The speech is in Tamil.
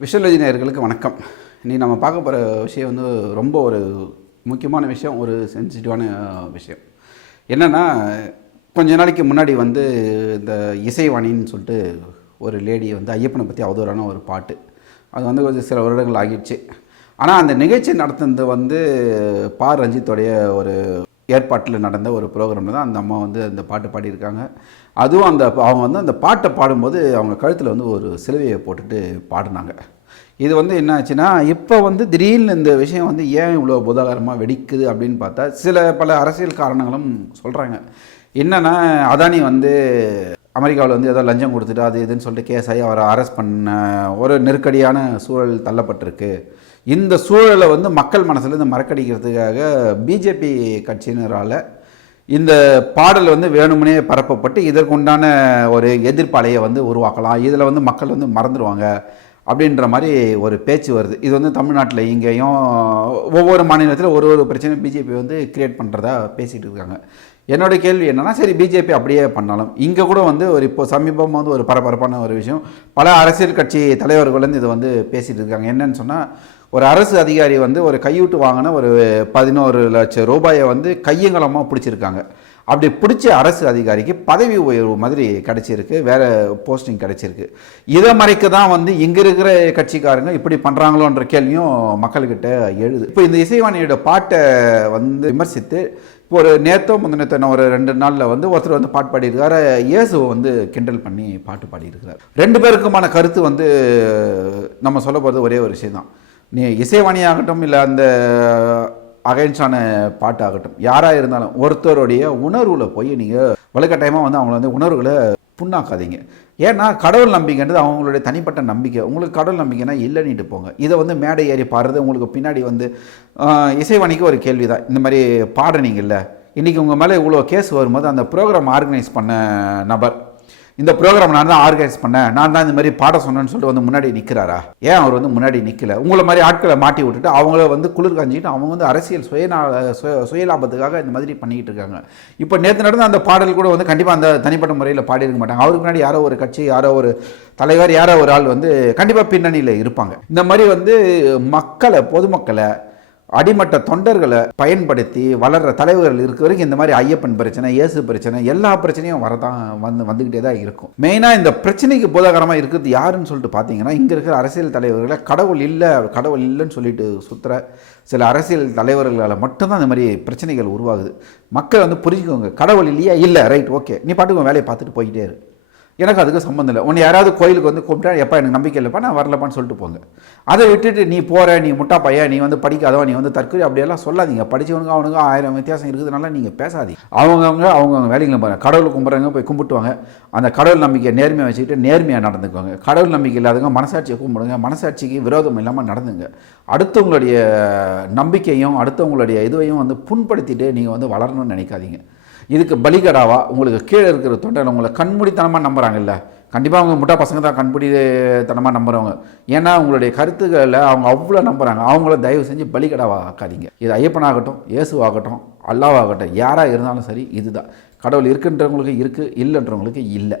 விஷுவலஜி நேயர்களுக்கு வணக்கம். இன்றைக்கி நம்ம பார்க்க போகிற விஷயம் வந்து ரொம்ப ஒரு முக்கியமான விஷயம், ஒரு சென்சிட்டிவான விஷயம். என்னென்னா, கொஞ்ச நாளைக்கு முன்னாடி வந்து இந்த இசைவாணின்னு சொல்லிட்டு ஒரு லேடி வந்து ஐயப்பனை பற்றி அவதூறான ஒரு பாட்டு, அது வந்து கொஞ்சம் சில வருடங்கள் ஆகிடுச்சு. ஆனால் அந்த நிகழ்ச்சி நடத்துனது வந்து ரஞ்சித்தோடைய ஒரு ஏற்பாட்டில் நடந்த ஒரு ப்ரோக்ராமில் தான் அந்த அம்மா வந்து அந்த பாட்டு பாடியிருக்காங்க. அதுவும் அவங்க வந்து அந்த பாட்டை பாடும்போது அவங்க கழுத்தில் வந்து ஒரு சிலுவையை போட்டுட்டு பாடினாங்க. இது வந்து என்ன ஆச்சுன்னா, இப்போ வந்து திடீர்னு இந்த விஷயம் வந்து ஏன் இவ்வளோ பூதாகரமாக வெடிக்குது அப்படின்னு பார்த்தா, பல அரசியல் காரணங்களும் சொல்கிறாங்க. என்னென்னா, அதானி வந்து அமெரிக்காவில் வந்து ஏதோ லஞ்சம் கொடுத்துட்டு அது இதுன்னு சொல்லிட்டு கேஸ் ஆகி அவரை அரெஸ்ட் பண்ண ஒரு நெருக்கடியான சூழல் தள்ளப்பட்டிருக்கு. இந்த சூழலை வந்து மக்கள் மனசுலேருந்து மறக்கடிக்கிறதுக்காக பிஜேபி கட்சியினரால் இந்த பாடல் வந்து வேணுமுனே பரப்பப்பட்டு இதற்குண்டான ஒரு எதிர்ப்பாலையை வந்து உருவாக்கலாம், இதில் வந்து மக்கள் வந்து மறந்துடுவாங்க அப்படின்ற மாதிரி ஒரு பேச்சு வருது. இது வந்து தமிழ்நாட்டில் இங்கேயும் ஒவ்வொரு மாநிலத்தில் ஒரு பிரச்சனை பிஜேபி வந்து கிரியேட் பண்ணுறதா பேசிகிட்டு இருக்காங்க. என்னோடய கேள்வி என்னென்னா, சரி பிஜேபி அப்படியே பண்ணாலும் இங்கே கூட வந்து இப்போ சமீபமாக வந்து ஒரு பரபரப்பான ஒரு விஷயம், பல அரசியல் கட்சி தலைவர்கள் வந்து இதை வந்து பேசிகிட்டு இருக்காங்க. என்னன்னு சொன்னால், ஒரு அரசு அதிகாரி வந்து ஒரு கையூட்டு வாங்கின ஒரு 11 லட்சம் ரூபாயை வந்து கையங்கலமாக பிடிச்சிருக்காங்க. அப்படி பிடிச்ச அரசு அதிகாரிக்கு பதவி உயர்வு மாதிரி கிடச்சிருக்கு, வேறு போஸ்டிங் கிடச்சிருக்கு. இதை மறைக்க தான் வந்து இங்கே இருக்கிற கட்சிக்காரங்க இப்படி பண்ணுறாங்களோன்ற கேள்வியும் மக்கள்கிட்ட எழுது. இப்போ இந்த இசைவாணியோட பாட்டை வந்து விமர்சித்து இப்போ ஒரு முந்தினத்தோ ஒரு 2 நாளில் வந்து ஒருத்தர் வந்து பாட்டு பாடியிருக்காரு, இயேசுவை வந்து கிண்டல் பண்ணி பாட்டு பாடியிருக்கிறார். 2 பேருக்குமான கருத்து வந்து நம்ம சொல்ல போகிறது ஒரே ஒரு விஷயம் தான். நீ இசைவாணியாகட்டும் இல்லை அந்த அகைன்ஸ்டான பாட்டாகட்டும், யாராக இருந்தாலும் ஒருத்தருடைய உணர்வில் போய் நீங்கள் வலுக்கட்டாயமாக வந்து அவங்கள வந்து உணர்வுகளை புண்ணாக்காதீங்க. ஏன்னா கடவுள் நம்பிக்கைன்றது அவங்களுடைய தனிப்பட்ட நம்பிக்கை. உங்களுக்கு கடவுள் நம்பிக்கைனா இல்லைன்னுட்டு போங்க. இதை வந்து மேடை ஏறி பாடுறது உங்களுக்கு பின்னாடி வந்து இசைவாணிக்கு ஒரு கேள்வி தான். இந்த மாதிரி பாடுறீங்கல்ல, இன்றைக்கி உங்கள் மேலே இவ்வளோ கேஸ் வரும்போது அந்த ப்ரோக்ராம் ஆர்கனைஸ் பண்ண நபர், இந்த ப்ரோக்ராம் நான் தான் ஆர்கனைஸ் பண்ணேன், நான் தான் இந்த மாதிரி பாட சொன்னேன்னு சொல்லிட்டு வந்து முன்னாடி நிற்கிறாரா? ஏன் அவர் வந்து முன்னாடி நிற்கல? உங்களை மாதிரி ஆட்களை மாட்டி விட்டுட்டு அவங்கள வந்து குளிர் காஞ்சிக்கிட்டு அவங்க வந்து அரசியல் சுயலாபத்துக்காக இந்த மாதிரி பண்ணிக்கிட்டு இருக்காங்க. இப்போ நேற்று நடந்த அந்த பாடல் கூட வந்து கண்டிப்பாக அந்த தனிப்பட்ட முறையில் பாடியிருக்க மாட்டாங்க. அவருக்கு முன்னாடி யாரோ ஒரு கட்சி, யாரோ ஒரு தலைவர், யாரோ ஒரு ஆள் வந்து கண்டிப்பாக பின்னணியில் இருப்பாங்க. இந்த மாதிரி வந்து பொதுமக்களை அடிமட்ட தொண்டர்களை பயன்படுத்தி வளர்கிற தலைவர்கள் இருக்க வரைக்கும் இந்த மாதிரி ஐயப்பன் பிரச்சனை, இயேசு பிரச்சனை, எல்லா பிரச்சனையும் வந்துக்கிட்டே தான் இருக்கும். மெயினாக இந்த பிரச்சனைக்கு போதாகரமாக இருக்கிறது யாருன்னு சொல்லிட்டு பார்த்தீங்கன்னா, இங்கே இருக்கிற அரசியல் தலைவர்களை கடவுள் இல்லைன்னு சொல்லிட்டு சுற்றுற சில அரசியல் தலைவர்களால் மட்டும்தான் இந்த மாதிரி பிரச்சனைகள் உருவாகுது. மக்கள் வந்து புரிஞ்சுக்கோங்க, கடவுள் இல்லையா? இல்லை, ரைட், ஓகே, நீ பாட்டுக்கு வேலையை பார்த்துட்டு போய்கிட்டே இரு, எனக்கு அதுக்கு சம்மந்தம் இல்லை. உன்னை யாராவது கோயிலுக்கு வந்து கூப்பிட்டா, எப்போ எனக்கு நம்பிக்கை இல்லைப்பா, நான் வரலப்பான்னு சொல்லிட்டு போங்க. அதை விட்டுட்டு நீ போகிற, நீ முட்டா பையன், நீ வந்து படிக்காதவன், நீ வந்து தற்கொலை, அப்படியெல்லாம் சொல்லாதீங்க. படித்தவனுக்கு அவனுக்கு 1000 வித்தியாசம் இருக்கிறதுனால நீங்கள் பேசாதீங்க. அவங்கவுங்க வேலைகளை பாருங்க. கடவுள் கும்பிட்றவங்க போய் கும்பிட்டுவாங்க, அந்த கடவுள் நம்பிக்கையை நேர்மையாக வச்சுக்கிட்டு நேர்மையாக நடந்துக்குவாங்க. கடவுள் நம்பிக்கை இல்லாதவங்க மனசாட்சியை கும்பிடுங்க, மனசாட்சிக்கு விரோதம் இல்லாமல் நடந்துங்க. அடுத்தவங்களுடைய நம்பிக்கையும் அடுத்தவங்களுடைய இதுவையும் வந்து புண்படுத்திட்டு நீங்கள் வந்து வளரணும்னு நினைக்காதீங்க. இதுக்கு பலிகடாவா உங்களுக்கு கீழே இருக்கிற தொண்டை உங்களை கண்மூடித்தனமாக நம்புகிறாங்கல்ல, கண்டிப்பாக அவங்க முட்டா பசங்க தான் கண்மூடித்தனமாக நம்புகிறவங்க. ஏன்னா உங்களுடைய கருத்துக்களை அவங்க அவ்வளோ நம்புகிறாங்க. அவங்கள தயவு செஞ்சு பலிகடாவா ஆக்காதீங்க. இது ஐயப்பனாகட்டும், இயேசுவாகட்டும், அல்லாவாகட்டும், யாராக இருந்தாலும் சரி, இதுதான் கடவுள் இருக்குன்றவங்களுக்கு இருக்குது, இல்லைன்றவங்களுக்கு இல்லை.